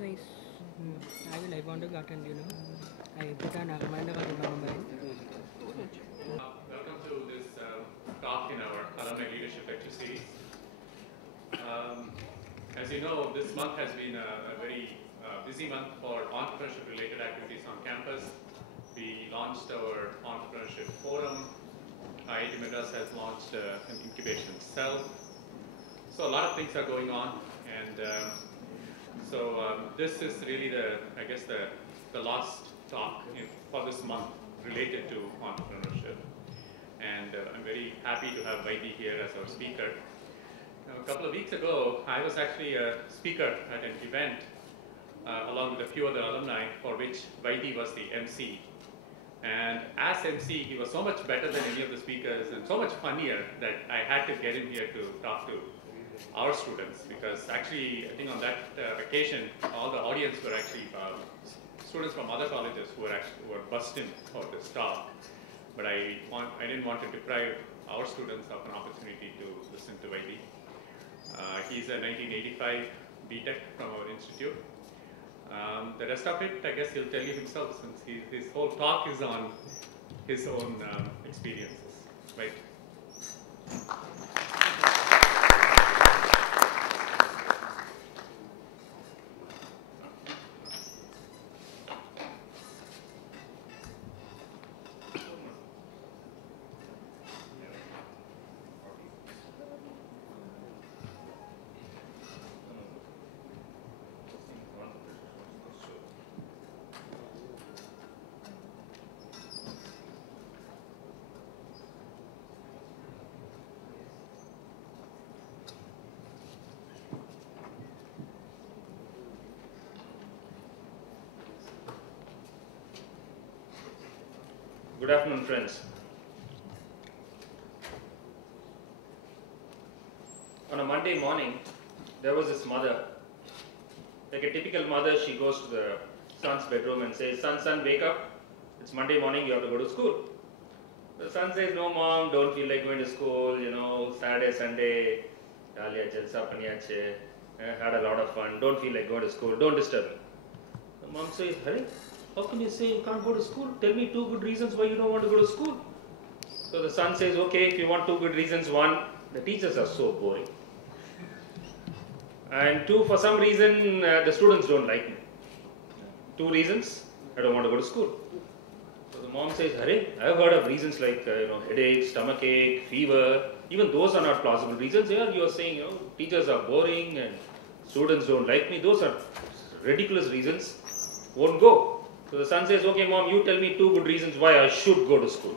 nice. I want to attend, I put an reminder on my mobile. Welcome to this talk in our Alumni Leadership Lecture Series. As you know, this month has been a very busy month for entrepreneurship-related activities on campus. We launched our Entrepreneurship Forum. IIT Madras has launched an incubation cell. So a lot of things are going on, and this is really the last talk for this month related to entrepreneurship. And I'm very happy to have Vaidi here as our speaker. Now, a couple of weeks ago, I was actually a speaker at an event along with a few other alumni for which Vaidi was the MC. And as MC, he was so much better than any of the speakers and so much funnier that I had to get him here to talk to our students, because actually, I think on that occasion, all the audience were actually students from other colleges who were busting for this talk. But I didn't want to deprive our students of an opportunity to listen to Vaidi. He's a 1985 BTech from our institute. The rest of it, I guess he'll tell you himself, since his whole talk is on his own experiences. Right? Good afternoon, friends. On a Monday morning, there was this mother. Like a typical mother, she goes to the son's bedroom and says, son, wake up. It's Monday morning, you have to go to school. The son says, no mom, don't feel like going to school, Saturday, Sunday, had a lot of fun, don't feel like going to school, don't disturb me. The mom says, Hurry, how can you say you can't go to school? Tell me 2 good reasons why you don't want to go to school. So the son says, okay, if you want 2 good reasons, 1, the teachers are so boring. And 2, for some reason, the students don't like me. 2 reasons, I don't want to go to school. So the mom says, Hare, I have heard of reasons like headache, stomachache, fever. Even those are not plausible reasons. Here you are saying, teachers are boring and students don't like me. Those are ridiculous reasons. Won't go. So the son says, okay mom, you tell me 2 good reasons why I should go to school.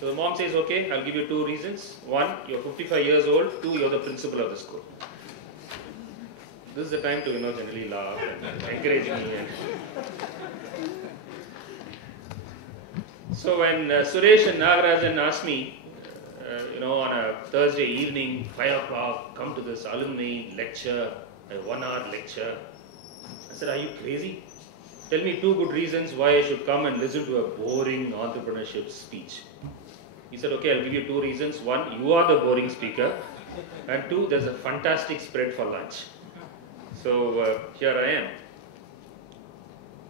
So the mom says, okay, I'll give you 2 reasons. 1, you're 55 years old. 2, you're the principal of the school. This is the time to generally laugh and encourage me. So when Suresh and Nagarajan asked me, on a Thursday evening, 5 o'clock, come to this alumni lecture, a 1-hour lecture, I said, are you crazy? Tell me 2 good reasons why I should come and listen to a boring entrepreneurship speech. He said, okay, I'll give you 2 reasons. 1, you are the boring speaker. And 2, there's a fantastic spread for lunch. So here I am.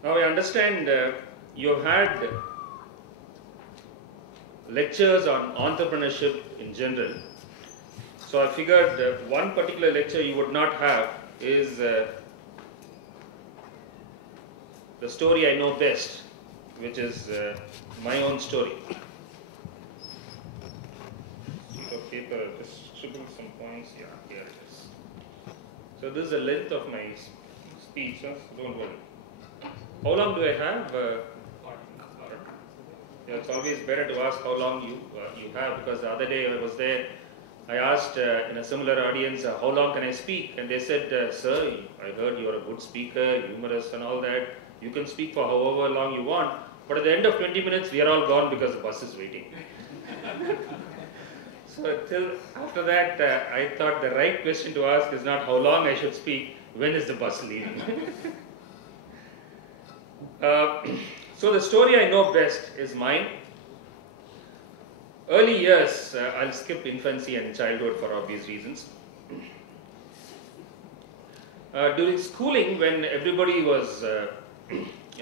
Now I understand you've had lectures on entrepreneurship in general. So I figured one particular lecture you would not have is the story I know best, which is my own story. Sheet of paper, just scribble some points. Yeah, here it is. So this is the length of my speech, so don't worry. How long do I have? It's always better to ask how long you have, because the other day I was there, I asked in a similar audience, how long can I speak? And they said, sir, I heard you are a good speaker, humorous and all that. You can speak for however long you want, but at the end of 20 minutes, we are all gone because the bus is waiting. So after that, I thought the right question to ask is not how long I should speak, when is the bus leaving? So the story I know best is mine. Early years, I'll skip infancy and childhood for obvious reasons. During schooling, when everybody was,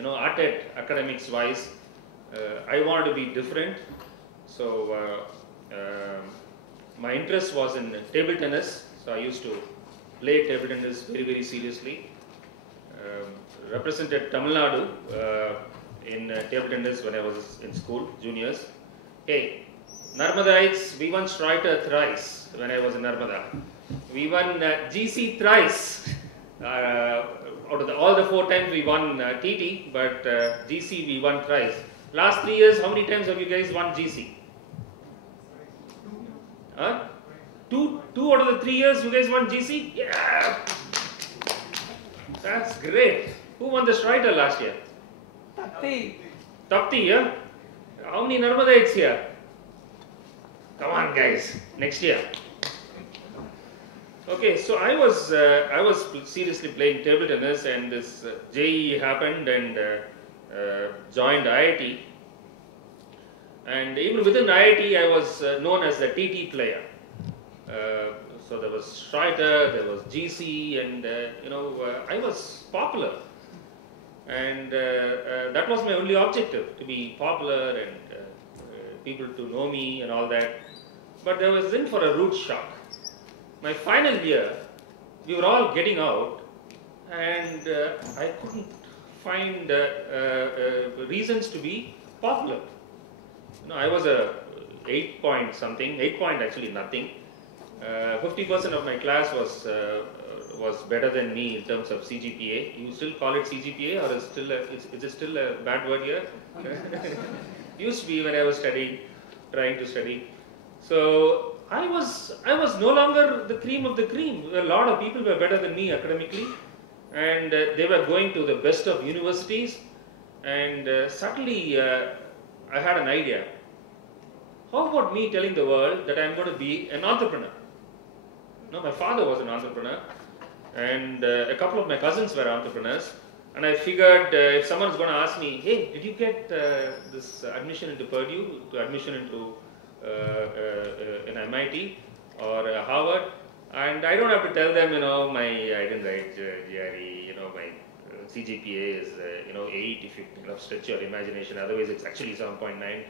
arted academics wise, I wanted to be different. So my interest was in table tennis. So I used to play table tennis very, very seriously. Represented Tamil Nadu in table tennis when I was in school, juniors. Hey, Narmadaites, we won Shri thrice when I was in Narmada. We won GC thrice. Out of all the 4 times we won TT, but GC we won thrice. Last 3 years, how many times have you guys won GC? Huh? Two out of the 3 years you guys won GC? Yeah! That's great. Who won the Shri last year? Tapti, yeah? How many Narmadaites here? Come on, guys. Next year. Okay, so I was seriously playing table tennis, and this JEE happened, and joined IIT. And even within IIT, I was known as the TT player. So there was Shri, there was GC, and I was popular. And that was my only objective, to be popular and people to know me and all that. But there was in for a rude shock. My final year, we were all getting out, and I couldn't find reasons to be popular. I was a 8 point something, 8 point actually nothing. 50% of my class was better than me in terms of CGPA. You still call it CGPA, or is it still a bad word here? Used to be when I was trying to study. So I was no longer the cream of the cream. A lot of people were better than me academically, and they were going to the best of universities. And suddenly I had an idea. How about me telling the world that I'm going to be an entrepreneur? No, my father was an entrepreneur, and a couple of my cousins were entrepreneurs. And I figured if someone's going to ask me, hey, did you get this admission into Purdue, admission into an MIT or Harvard? And I don't have to tell them, I didn't write GRE, my CGPA is, 8 if you kind of stretch your imagination. Otherwise, it's actually 7.9.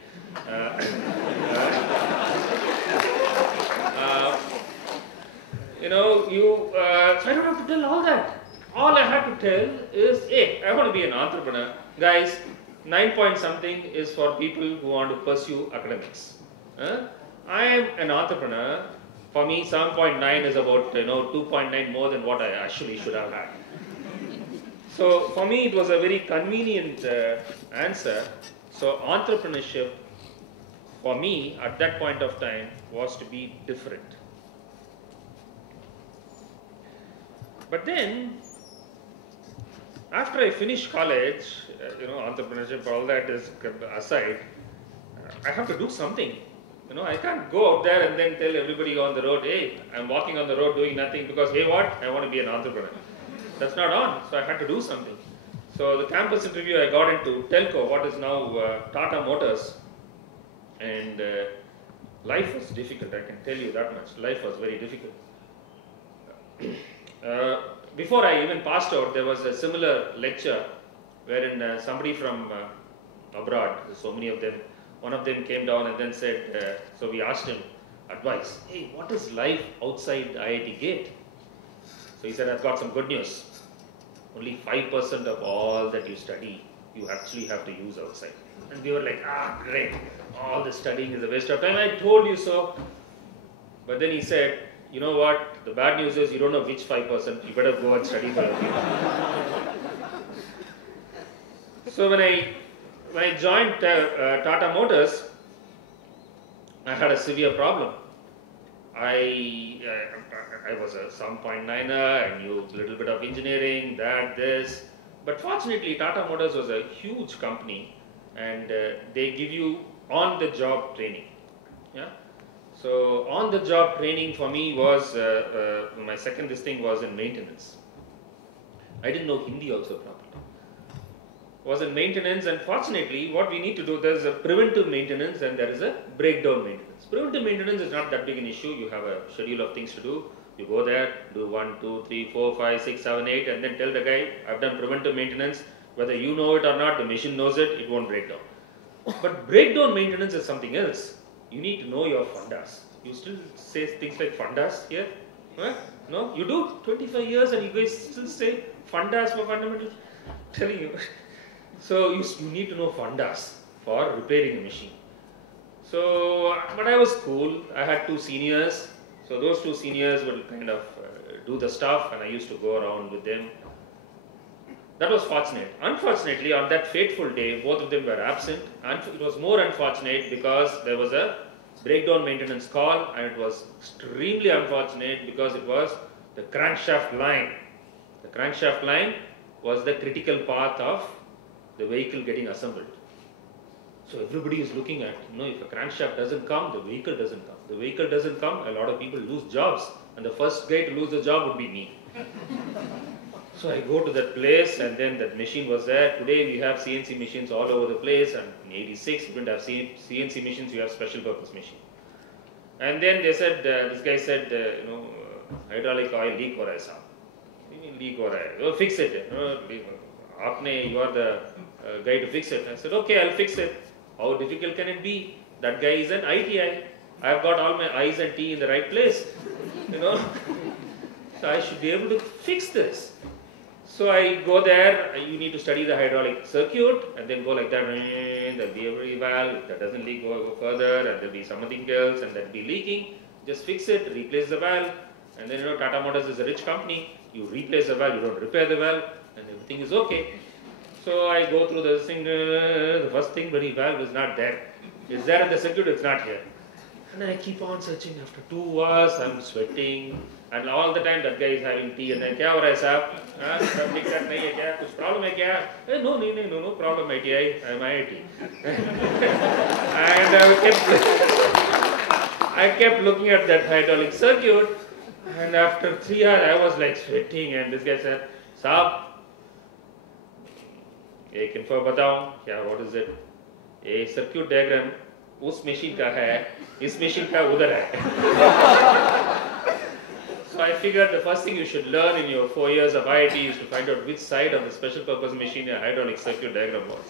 So I don't have to tell all that. All I have to tell is, hey, I want to be an entrepreneur. Guys, 9 point something is for people who want to pursue academics. I am an entrepreneur. For me, 7.9 is about 2.9 more than what I actually should have had. So for me, it was a very convenient answer. So entrepreneurship, for me, at that point of time, was to be different. But then, after I finished college, entrepreneurship, all that is aside, I have to do something. I can't go out there and then tell everybody on the road, hey, I'm walking on the road doing nothing because, hey, what? I want to be an entrepreneur. That's not on, so I had to do something. So the campus interview, I got into telco, what is now Tata Motors. And life was difficult, I can tell you that much. Life was very difficult. Before I even passed out, there was a similar lecture wherein somebody from abroad, so many of them, one of them came down and then said, so we asked him advice, hey, what is life outside IIT Gate? So he said, I've got some good news. Only 5% of all that you study, you actually have to use outside. And we were like, great, all the studying is a waste of time. I told you so. But then he said, you know what, the bad news is you don't know which 5%, you better go and study for a few. So when I joined Tata Motors, I had a severe problem. I was a 7.9er, I knew a little bit of engineering, this. But fortunately, Tata Motors was a huge company, and they give you on-the-job training. Yeah. So on-the-job training for me was, my second thing was in maintenance. I didn't know Hindi also properly. Was in maintenance, and fortunately what we need to do, there is a preventive maintenance and there is a breakdown maintenance. Preventive maintenance is not that big an issue. You have a schedule of things to do. You go there, do 1, 2, 3, 4, 5, 6, 7, 8, and then tell the guy, I've done preventive maintenance. Whether you know it or not, the machine knows it, it won't break down. But breakdown maintenance is something else. You need to know your fundas. You still say things like fundas here? Huh? No? You do? 25 years and you guys still say fundas for fundamentals? Telling you. So you need to know fundas for repairing a machine. So, but I was cool. I had 2 seniors. So those 2 seniors would kind of do the stuff, and I used to go around with them. That was fortunate. Unfortunately, on that fateful day, both of them were absent. And it was more unfortunate because there was a breakdown maintenance call, and it was extremely unfortunate because it was the crankshaft line. The crankshaft line was the critical path of the vehicle getting assembled. So everybody is looking at, if a crankshaft doesn't come, the vehicle doesn't come. The vehicle doesn't come, a lot of people lose jobs. And the first guy to lose the job would be me. So I go to that place, and then that machine was there. Today we have CNC machines all over the place, and in 86 we didn't have CNC machines, we have special purpose machine. And then they said, this guy said, hydraulic oil leak ho raha hai saab. What do you mean leak ho raha hai? Oh, fix it. You are the guy to fix it. I said, okay, I'll fix it. How difficult can it be? That guy is an ITI. I've got all my I's and T in the right place. So I should be able to fix this. So I go there, you need to study the hydraulic circuit, and then go like that, there'll be every valve, if that doesn't leak, go further, and there'll be something else, and that'll be leaking. Just fix it, replace the valve, and then Tata Motors is a rich company, you replace the valve, you don't repair the valve, and everything is okay. So I go through the thing, the first thing, bloody valve is not there. It's there in the circuit, it's not here. And then I keep on searching. After 2 hours, I'm sweating. And all the time that guy is having tea. And then, क्या हो रहा है साहब? सब ठीक ठाक नहीं है क्या? कुछ problem है क्या? No problem, ITI. I'm IIT. And I kept looking at that hydraulic circuit. And after 3 hours, I was like sweating. And this guy said, साहब, एक info बताऊं? क्या? What is it? A circuit diagram उस machine का है, इस machine का उधर है. So I figured the first thing you should learn in your 4 years of IIT is to find out which side of the special purpose machine your hydraulic circuit diagram was.